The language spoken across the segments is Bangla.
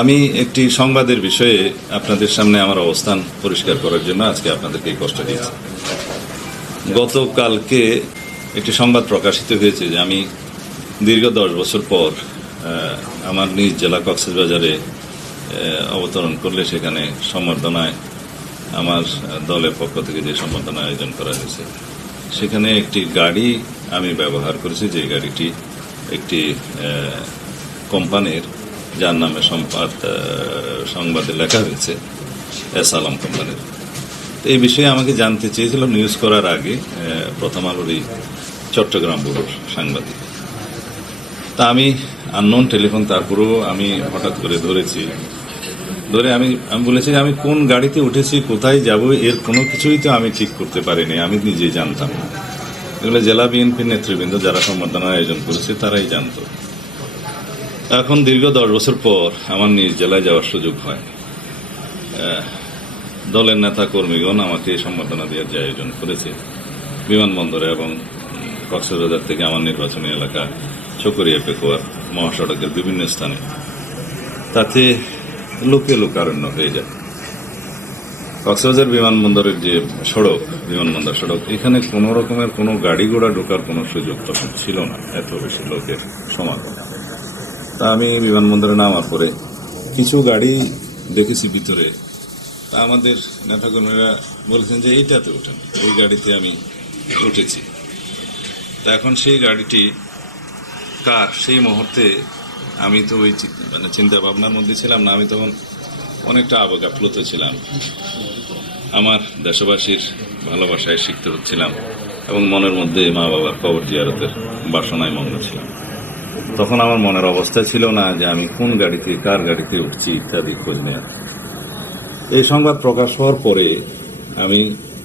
আমি একটি সংবাদের বিষয়ে আপনাদের সামনে আমার অবস্থান পরিষ্কার করার জন্য আজকে আপনাদেরকে কষ্ট দিয়েছি গতকালকে একটি সংবাদ প্রকাশিত হয়েছে যে আমি দীর্ঘ দশ বছর পর আমার নিজ জেলা কক্সবাজারে অবতরণ করলে সেখানে সম্বর্ধনায় আমার দলের পক্ষ থেকে যে সম্বর্ধনা আয়োজন করা হয়েছে সেখানে একটি গাড়ি আমি ব্যবহার করেছি যে গাড়িটি একটি কোম্পানির যার নামে সম্পাদ সংবাদে লেখা হয়েছে এস আলম কোম্পানির এই বিষয়ে আমাকে জানতে চেয়েছিলাম নিউজ করার আগে প্রথম আলোর এই চট্টগ্রাম ব্যুরোর সাংবাদিক তা আমি আননোন টেলিফোন তারপরেও আমি হঠাৎ করে ধরেছি ধরে আমি আমি বলেছি আমি কোন গাড়িতে উঠেছি কোথায় যাব এর কোনো কিছুই তো আমি ঠিক করতে পারিনি আমি নিজেই জানতাম না এগুলো জেলা বিএনপির নেতৃবৃন্দ যারা সম্বর্ধনার আয়োজন করেছে তারাই জানতো এখন দীর্ঘ দশ বছর পর আমার নিজ জেলায় যাওয়ার সুযোগ হয় দলের নেতা কর্মীগণ আমাকে সম্বর্ধনা দেওয়ার যে আয়োজন করেছে বিমানবন্দরে এবং কক্সবাজার থেকে আমার নির্বাচনী এলাকা চকরিয়া পেকুয়ার মহাসড়কের বিভিন্ন স্থানে তাতে লোকে লোকারণ্য হয়ে যায় কক্সবাজার বিমানবন্দরের যে সড়ক বিমানবন্দর সড়ক এখানে কোনো রকমের কোনো গাড়ি ঘোড়া ঢোকার কোনো সুযোগ তখন ছিল না এত বেশি লোকের সমাগম তা আমি বিমানবন্দরে নামার পরে কিছু গাড়ি দেখেছি ভিতরে তা আমাদের নেতাকর্মীরা বলেছেন যে এইটাতে ওঠেন এই গাড়িতে আমি উঠেছি তা এখন সেই গাড়িটি কার সেই মুহূর্তে আমি তো ওই মানে চিন্তা ভাবনার মধ্যে ছিলাম না আমি তখন অনেকটা আবেগ আপ্লুত ছিলাম আমার দেশবাসীর ভালোবাসায় শিখতে হচ্ছিলাম এবং মনের মধ্যে মা বাবার কবর জিয়ারতের বাসনায় মগ্ন ছিলাম তখন আমার মনের অবস্থা ছিল না যে আমি কোন গাড়িতে কার গাড়িতে উঠছি ইত্যাদি খোঁজ নেওয়ার এই সংবাদ প্রকাশ হওয়ার পরে আমি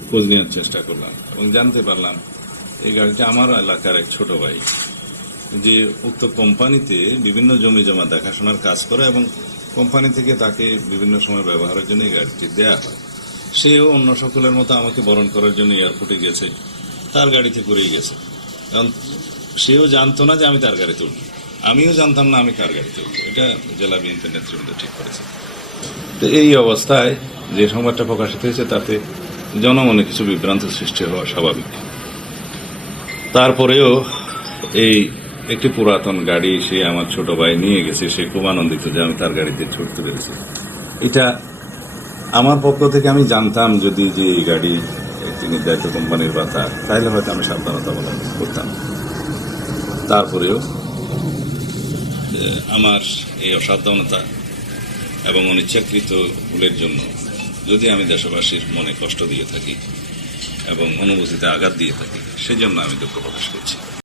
খোঁজ নেওয়ার চেষ্টা করলাম এবং জানতে পারলাম এই গাড়িটা আমার এলাকার এক ছোট ভাই যে উক্ত কোম্পানিতে বিভিন্ন জমি জমা দেখাশোনার কাজ করে এবং কোম্পানি থেকে তাকে বিভিন্ন সময় ব্যবহারের জন্য এই গাড়িটি দেওয়া হয় সেও অন্য সকলের মতো আমাকে বরণ করার জন্য এয়ারপোর্টে গেছে তার গাড়িতে করেই গেছে কারণ সেও জানতো না যে আমি তার গাড়ি তুলব আমিও জানতাম না আমি কার গাড়িতে তুলব এটা জেলা বিএনপির নেতৃবৃন্দ ঠিক করেছে তো এই অবস্থায় যে সংবাদটা প্রকাশিত হয়েছে তাতে জনমনে কিছু বিভ্রান্ত সৃষ্টি হওয়া স্বাভাবিক তারপরেও এই একটি পুরাতন গাড়ি সে আমার ছোট ভাই নিয়ে গেছে সে খুব আনন্দিত যে আমি তার গাড়িতে ছুটতে পেরেছি এটা আমার পক্ষ থেকে আমি জানতাম যদি যে এই গাড়ি একটি নির্ধারিত কোম্পানির বা তার তাহলে হয়তো আমি সাবধানতা অবলম্বন করতাম তারপরেও আমার এই অসাবধানতা এবং অনিচ্ছাকৃত ভুলের জন্য যদি আমি দেশবাসীর মনে কষ্ট দিয়ে থাকি এবং অনুভূতিতে আঘাত দিয়ে থাকি সেজন্য আমি দুঃখ প্রকাশ করছি